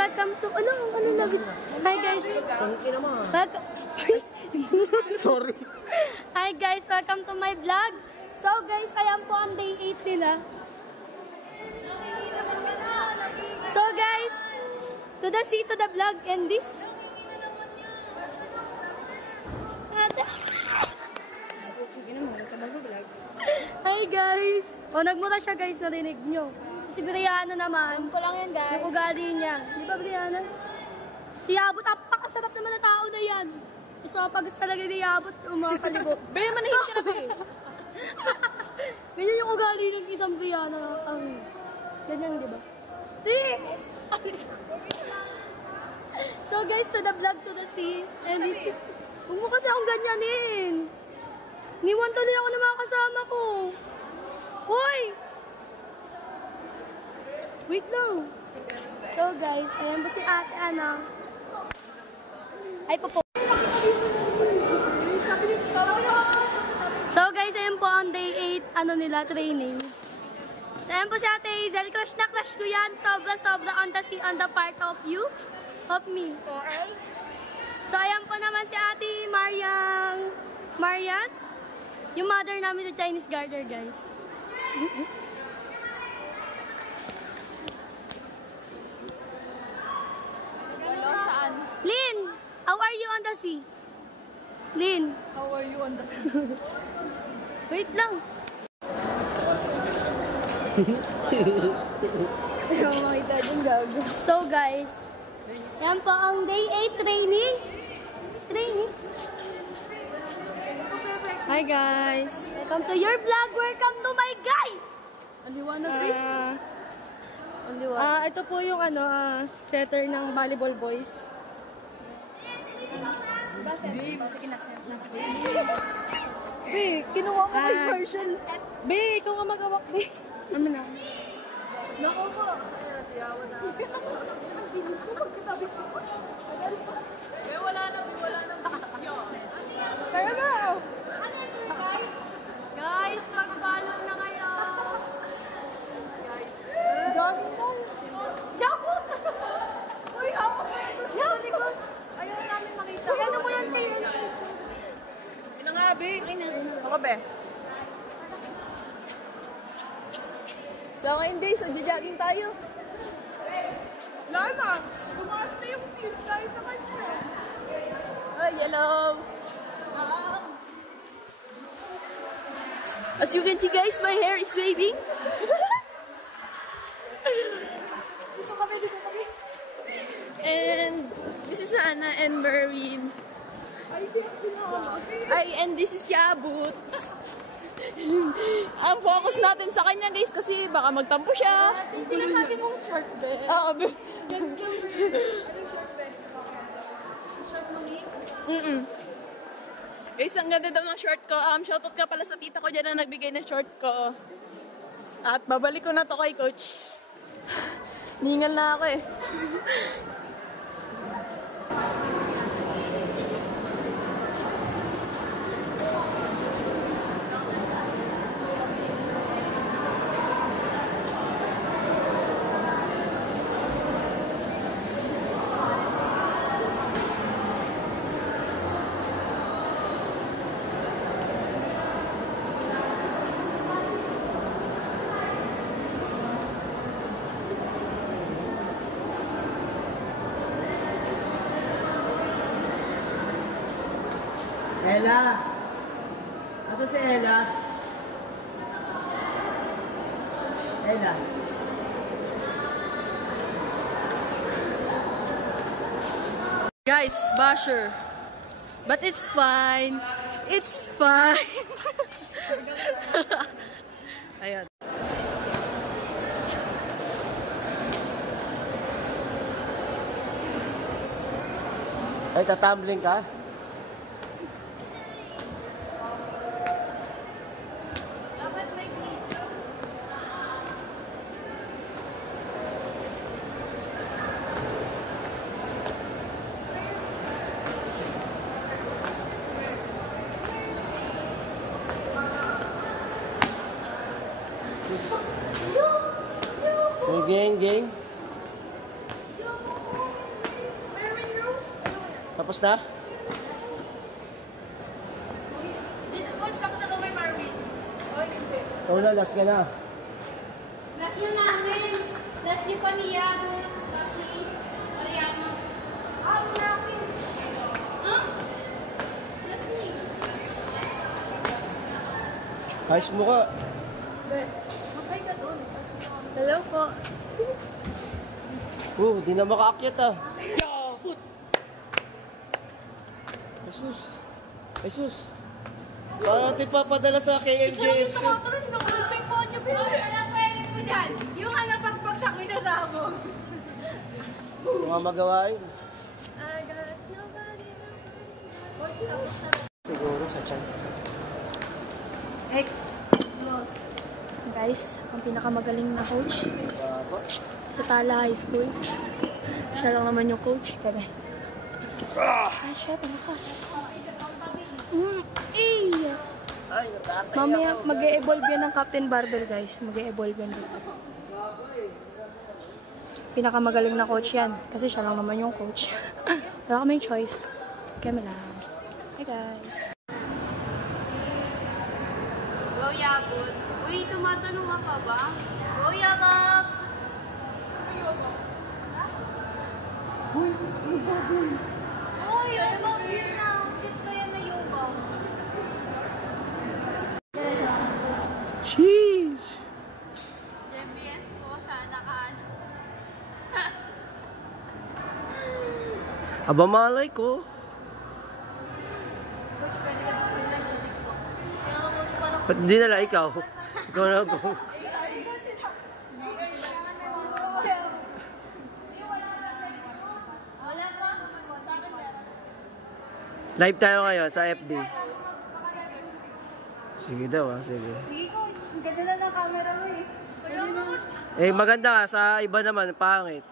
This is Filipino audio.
welcome to... Ano na? Hi guys. Welcome... Sorry. Hi guys, welcome to my vlog. So guys, ayan po ang day 8 nila. So guys, to the sea, to the vlog, and this. Hi guys. O, nagmura siya guys, narinig nyo. Si Brianna naman. Ko lang yan guys. Yung ugali niya. Di ba Brianna? Si Yabot, napakasarap naman na tao na yan. So, pag gusto talaga ni Yabot, umakalibo. Be, manahit ka na, be. Ganyan yung ugali ng isang Brianna. Ganyan, di ba? So guys, to the vlog, to the sea. And this is... Huwag mo kasi akong ganyanin. Niwan tuloy ako ng mga kasama ko. Hoy! Wait lang. So guys, ayan po si Ate Ana. Ay, popo. So guys, ayan po ang day 8, training. So ayan po si Ate Hazel. Crush na crush ko yan. Sobra on the sea, on the part of you, of me. Okay? So ayan po naman si Ate Marian. Yung mother namin sa Chinese garter, guys. Hello, saan? Lynn, how are you on the sea? Lynn. How are you on the... Wait lang. Ayaw makita din gago. So guys, yan po ang day 8 training. Hi guys. Welcome to your vlog. Welcome to my guys. Ang liwanag, be. Ang liwanag. Ito po yung setter ng volleyball boys. Sige na, set na. Be, kinuha ko kay Marshall. Be, ikaw nga magawak, be. Ano na? Naku po. Ang dilig ko, magkatabi ko. Wala na. Kaya na. Guys, mag-follow na kayo. Dami ko. Yakot! Uy, ako pa ito sa likod. Ayaw namin makita. Ano mo yan kayo? Ina nga, be. Ako, be. So, ngayon days, nagja-jogging tayo. Lana, tumaas na yung views tayo sa kanya. Ay, yellow. As you can see, guys, my hair is waving. Dito kami. And this is Anna and Marine. And this is Yabut. Ang focus natin sa kanya, guys, kasi baka magtampo siya. Sinasabi mong short, be. Oo, be. Guys, ang ganda daw ng short ko. Shoutout ka pala sa tita ko dyan na nagbigay ng short ko. At babalik ko na to kay coach. Ningal na ako eh. Ella! Asa si Ella? Ella? Guys, basher. But it's fine. It's fine. Ayan. Ay, tatambling ka? Geng. Tapos na? Dito po, stop sa may Marvin. Oy, hindi. Ikaw na, last ka na. Last na namin. Last ni Pamia. Last ni Mariano. Ah, namin. Huh? Last ni. Ayos mo ka. Sabay ka doon. Hello po. Di na makaakyat ah. Jesus. Jesus. Paano natin papadala sa KMJS? Yung pagpagsak mo sa sabong. Mga magawain. Siguro sa chan. X. Guys, ang pinakamagaling na coach Baba. sa Tala High School. Siya lang naman yung coach. Bebe. Ay, siya, palakas. Ay, natatay Mamaya, mag-e-evolve yan ng Captain Barbell, guys. Mag-e-evolve yan dito. Pinakamagaling na coach yan. Kasi siya lang naman yung coach. Wala kaming choice. Kaya lang. Hi, guys. Go, Yabot. Uy, tumatanong ka pa ba? Go, Yabot! Uy, Yabot yun na. Kit ko yan na Yabot. Sheesh. MBS po, sana ka. Aba malay ko. Coach, pwede ka mag-vlog sa TikTok. Kaya coach, parang... Ba't di nala ikaw? Ikaw na ako. Live tayo ngayon sa FB. Sige daw sige. Sige coach, ang ganda na ng camera mo eh. Kaya mo coach. Maganda nga, sa iba naman, pangit.